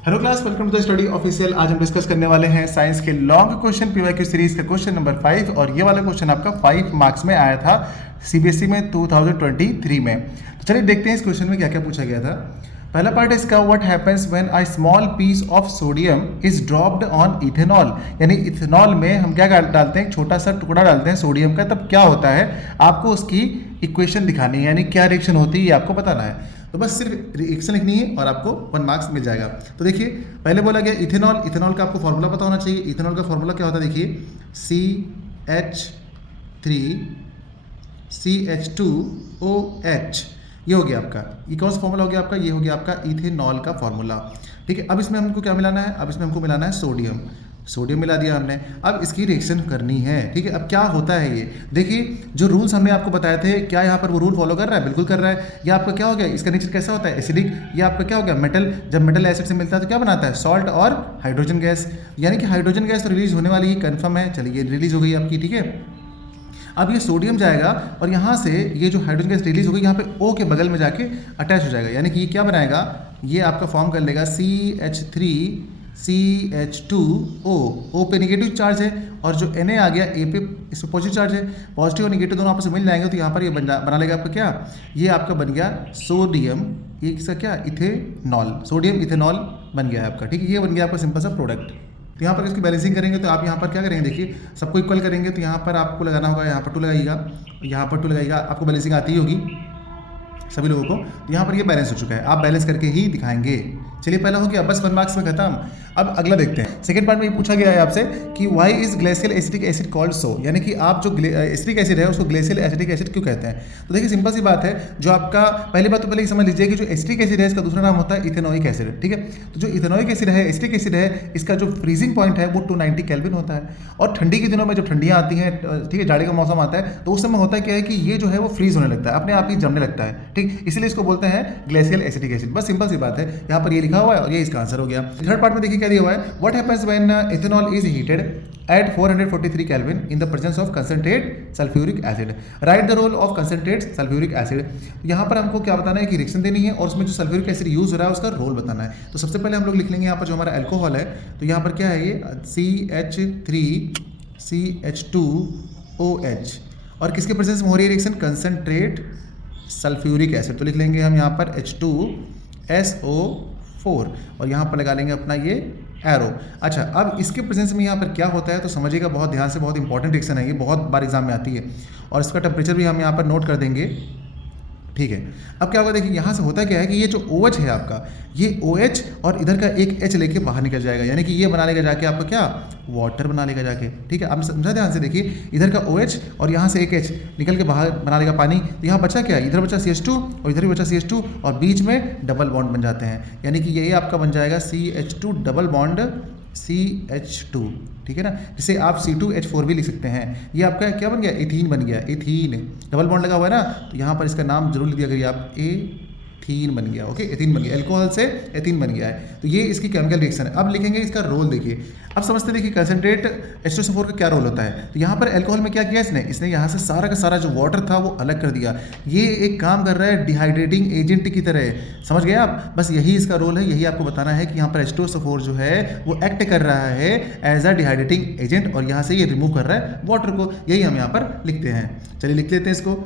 Hello class, welcome to the study official. आज हम discuss करने वाले हैं साइंस के लॉन्ग क्वेश्चन पीवाईक्यू सीरीज का क्वेश्चन नंबर 5। और ये वाला क्वेश्चन आपका 5 मार्क्स में आया था सीबीएसई में 2023 में। तो चलिए देखते हैं इस क्वेश्चन में क्या क्या पूछा गया था। पहला पार्ट है इसका, what happens when a small piece of sodium is dropped on ethanol. यानी इथेनॉल में हम क्या डालते हैं, एक छोटा सा टुकड़ा डालते हैं सोडियम का, तब क्या होता है आपको उसकी इक्वेशन दिखानी है, यानी क्या रिएक्शन होती है ये आपको बताना है। तो बस सिर्फ रिएक्शन लिखनी है और आपको 1 मार्क्स मिल जाएगा। तो देखिए पहले बोला गया इथेनॉल, इथेनॉल का आपको फॉर्मूला पता होना चाहिए। इथेनॉल का फॉर्मूला क्या होता है, देखिए CH3CH2OH। ये हो गया आपका, ये कौन सा फॉर्मूला हो गया आपका, ये हो गया आपका इथेनॉल का फॉर्मूला। ठीक है, अब इसमें हमको क्या मिलाना है, अब इसमें हमको मिलाना है सोडियम। सोडियम मिला दिया हमने, अब इसकी रिएक्शन करनी है। ठीक है, अब क्या होता है ये देखिए, जो रूल्स हमने आपको बताए थे, क्या यहाँ पर वो रूल फॉलो कर रहा है? बिल्कुल कर रहा है। ये आपका क्या हो गया, इसका नेचर कैसा होता है, एसिडिक। ये आपका क्या हो गया, मेटल। जब मेटल एसिड से मिलता है तो क्या बनाता है, सॉल्ट और हाइड्रोजन गैस। यानी कि हाइड्रोजन गैस तो रिलीज होने वाली ही कन्फर्म है। चलिए ये रिलीज हो गई आपकी। ठीक है, अब ये सोडियम जाएगा और यहाँ से ये जो हाइड्रोजन गैस रिलीज हो गई, यहाँ पे O के बगल में जाके अटैच हो जाएगा। यानी कि ये क्या बनाएगा, ये आपका फॉर्म कर लेगा CH3CH2O। O पे नेगेटिव चार्ज है और जो Na आ गया A पे, इस पे पॉजिटिव चार्ज है। पॉजिटिव और नेगेटिव दोनों आपस में मिल जाएंगे तो यहाँ पर ये बना लेगा आपका क्या, ये आपका बन गया सोडियम, ये किसका क्या, इथेनॉल। सोडियम इथेनॉल बन गया है आपका। ठीक है, ये बन गया आपका सिंपल सा प्रोडक्ट। तो यहाँ पर इसकी बैलेंसिंग करेंगे तो आप यहाँ पर क्या करेंगे, देखिए सबको इक्वल करेंगे तो यहाँ पर आपको लगाना होगा, यहाँ पर 2 लगाइएगा, यहाँ पर 2 लगाइएगा। आपको बैलेंसिंग आती ही होगी सभी लोगों को। तो यहाँ पर ये बैलेंस हो चुका है, आप बैलेंस करके ही दिखाएंगे। चलिए पहला हो गया, बस 1 मार्क्स में खत्म। अब अगला देखते हैं। सेकंड पार्ट में ये पूछा गया है आपसे कि why is glacial acetic acid called सो, यानी कि आप जो एसिटिक एसिड है उसको ग्लेशियल एसिटिक एसिड क्यों कहते हैं। तो देखिए सिंपल सी बात है, जो आपका पहली बात तो पहले समझ लीजिए कि जो एसिटिक एसिड है इसका दूसरा नाम होता है इथेनोइक एसिड। ठीक है, तो जो इथेनोइक एसिड है, एसिटिक एसिड है, इसका जो फ्रीजिंग पॉइंट है वो 290 केल्विन होता है। और ठंडी के दिनों में जब ठंडियाँ आती हैं, ठीक है, जाड़े का मौसम आता है, तो उस समय होता है क्या है कि ये जो है वो फ्रीज होने लगता है, अपने आप ही जमने लगता है। ठीक, इसलिए इसको बोलते हैं ग्लेशियल एसिटिक एसिड। बस सिंपल सी बात है, यहाँ पर ये लिखा हुआ है और ये इसका आंसर हो गया। थर्ड पार्ट में देखिए क्या दिया हुआ है, what happens when ethanol is heated at 443 Kelvin in the presence of concentrate sulfuric acid. Write the role of concentrate sulfuric acid. यहाँ पर हमको क्या बताना है कि रिएक्शन देनी है और उसमें जो सल्फ्यूरिक एसिड यूज हो रहा है उसका रोल बताना है। तो सबसे पहले हम लोग लिख लेंगे यहाँ पर जो हमारा अल्कोहल है, तो यहाँ पर क्या है ये CH3CH2OH, और किसके प्रेजेंस में हो रही है रिएक्शन, कंसनट्रेट सल्फ्यूरिक एसिड। तो लिख लेंगे हम यहाँ पर H2SO4 और यहाँ पर लगा लेंगे अपना ये एरो। अच्छा, अब इसके प्रेजेंस में यहाँ पर क्या होता है तो समझिएगा बहुत ध्यान से, बहुत इंपॉर्टेंट रिएक्शन है ये, बहुत बार एग्जाम में आती है। और इसका टेम्परेचर भी हम यहाँ पर नोट कर देंगे। ठीक है, अब क्या होगा देखिए, यहाँ से होता क्या है कि ये जो OH है आपका, ये OH और इधर का एक H लेके बाहर निकल जाएगा, यानी कि ये बना लेगा जाके आपका क्या, वाटर बना लेगा जाके। ठीक है, अब समझा ध्यान से देखिए, इधर का OH और यहाँ से एक H निकल के बाहर बना लेगा पानी। तो यहाँ बचा क्या, इधर बचा CH2 और इधर भी बचा CH2 और बीच में डबल बॉन्ड बन जाते हैं, यानी कि ये आपका बन जाएगा CH2 डबल बॉन्ड CH2। ठीक है ना, जिसे आप C2H4 भी लिख सकते हैं। ये आपका क्या बन गया, एथीन बन गया। एथीन डबल बॉन्ड लगा हुआ है ना, तो यहाँ पर इसका नाम जरूर लिख दिया करिए आप, एथीन बन गया। ओके, एथीन बन गया, अल्कोहल से एथीन बन गया है। तो ये इसकी केमिकल रिएक्शन है। अब लिखेंगे इसका रोल। देखिए अब समझते देखिए कंसनट्रेट H2SO4 का क्या रोल होता है। तो यहाँ पर अल्कोहल में क्या किया इसने यहाँ से सारा का सारा जो वाटर था वो अलग कर दिया। ये एक काम कर रहा है डिहाइड्रेटिंग एजेंट की तरह, समझ गए आप। बस यही इसका रोल है, यही आपको बताना है कि यहाँ पर H2SO4 जो है वो एक्ट कर रहा है एज अ डिहाइड्रेटिंग एजेंट और यहाँ से ये रिमूव कर रहा है वाटर को। यही हम यहाँ पर लिखते हैं। चलिए लिख लेते हैं इसको।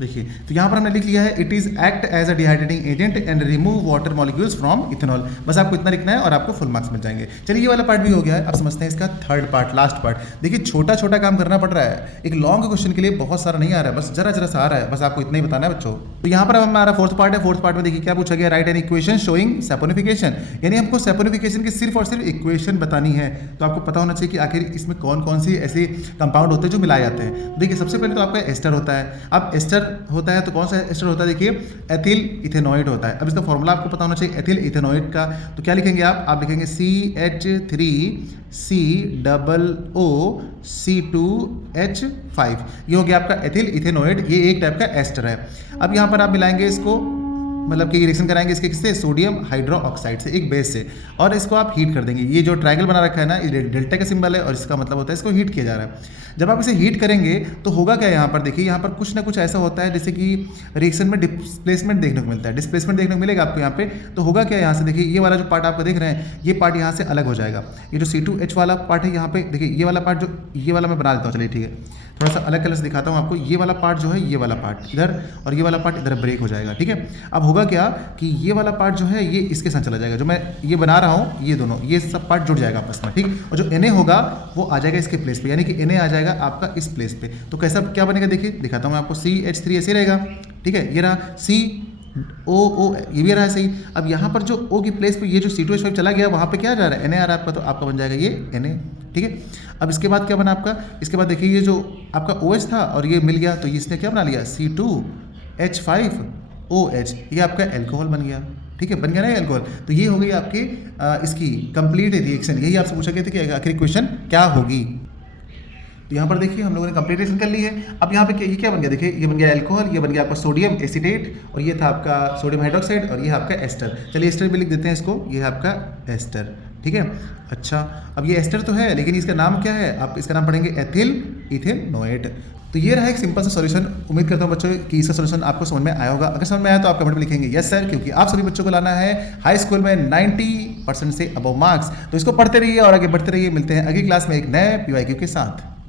देखिए तो यहाँ पर हमने लिख लिया है, it is act as a dehydrating agent and remove water molecules from ethanol. बस आपको इतना लिखना है और आपको फुल मार्क्स मिल जाएंगे। चलिए ये वाला पार्ट भी हो गया है। अब समझते हैं इसका थर्ड पार्ट, लास्ट पार्ट। देखिए छोटा छोटा काम करना पड़ रहा है, एक लॉन्ग क्वेश्चन के लिए बहुत सारा नहीं आ रहा है, बस जरा जरा सा आ रहा है, बस आपको इतना ही बताना है बच्चों। तो यहाँ पर हमारा फोर्थ पार्ट है। फोर्थ पार्ट में देखिए क्या पूछा गया, right an equation showing saponification, यानी हमको सैपोनिफिकेशन की सिर्फ और सिर्फ इक्वेशन बतानी है। तो आपको पता होना चाहिए कि आखिर इसमें कौन कौन सी ऐसे कंपाउंड होते हैं जो मिलाए जाते हैं। देखिए सबसे पहले तो आपका एस्टर होता है। अब एस्टर होता है तो कौन सा एस्टर होता है, देखिए एथिल इथेनॉइड होता है। अब इसका फॉर्मूला आपको पता होना चाहिए एथिल इथेनॉइड का। तो क्या लिखेंगे आप लिखेंगे CH3COO2H5। ये हो गया आपका एथिल इथेनॉइड, ये एक टाइप का एस्टर है। अब यहाँ पर आप मिलाएंगे इसको मतलब कि रिएक्शन कराएंगे इसके किससे, सोडियम हाइड्रोक्साइड से, एक बेस से, और इसको आप हीट कर देंगे। ये जो ट्रायंगल बना रखा है ना, ये डेल्टा का सिंबल है और इसका मतलब होता है इसको हीट किया जा रहा है। जब आप इसे हीट करेंगे तो होगा क्या, यहाँ पर देखिए, यहाँ पर कुछ ना कुछ ऐसा होता है जैसे कि रिएक्शन में डिस्प्लेसमेंट देखने को मिलता है, डिस्प्लेसमेंट देखने को मिलेगा आपको यहाँ पे। तो होगा क्या, यहाँ से देखिए ये वाला जो पार्ट आपको देख रहे हैं, ये पार्ट यहाँ से अलग हो जाएगा। ये जो C2H वाला पार्ट है यहाँ पे देखिए, ये वाला पार्ट, जो ये वाला मैं बना देता हूँ, चलिए ठीक है, थोड़ा सा अलग कलर से दिखाता हूँ आपको। ये वाला पार्ट जो है, ये वाला पार्ट इधर और ये वाला पार्ट इधर ब्रेक हो जाएगा, ठीक है। अब होगा क्या कि ये वाला पार्ट जो है ये इसके साथ चला जाएगा, जो मैं ये बना रहा हूँ, ये दोनों, ये सब पार्ट जुड़ जाएगा आपस में, ठीक। और जो Na होगा वो आ जाएगा इसके प्लेस पे, यानी कि Na आ जाएगा आपका इस प्लेस पे। तो कैसा क्या बनेगा, देखिए दिखाता हूँ मैं आपको। CH3 ऐसे रहेगा, ठीक है, ये रहा COO, ये भी रहा है सही। अब यहाँ पर जो O की प्लेस पे ये जो C2H5 चला गया, वहाँ पे क्या जा रहा है, Na आ रहा है आपका, तो आपका बन जाएगा ये Na, ठीक है। अब इसके बाद क्या बना आपका, इसके बाद देखिए ये जो आपका OH था और ये मिल गया, तो इसने क्या बना लिया, C2H5OH, ये आपका एल्कोहल बन गया, ठीक है, बन गया ना एल्कोहल। तो ये हो गई आपकी इसकी कंप्लीट रिएक्शन। यही आपसे पूछा गया था कि आखिर क्वेश्चन क्या होगी। तो यहाँ पर देखिए हम लोगों ने कंप्लीट रिएक्शन कर ली है। अब यहाँ पे ये क्या बन गया, देखिए ये बन गया एल्कोहल, ये बन गया आपका सोडियम एसिटेट, और ये था आपका सोडियम हाइड्रोक्साइड, और ये है आपका एस्टर। चलिए एस्टर भी लिख देते हैं इसको, ये है आपका एस्टर, ठीक है। अच्छा, अब ये एस्टर तो है, लेकिन इसका नाम क्या है, आप इसका नाम पढ़ेंगे एथिल इथेनोएट। तो ये रहा एक सिंपल सा सॉल्यूशन। उम्मीद करता हूँ बच्चों कि इसका सॉल्यूशन आपको समझ में आया होगा। अगर समझ में आया तो आप कमेंट में लिखेंगे यस सर, क्योंकि आप सभी बच्चों को लाना है हाई स्कूल में 90% से अबव मार्क्स। तो इसको पढ़ते रहिए और आगे बढ़ते रहिए। मिलते हैं अगली क्लास में एक नए PYQ के साथ।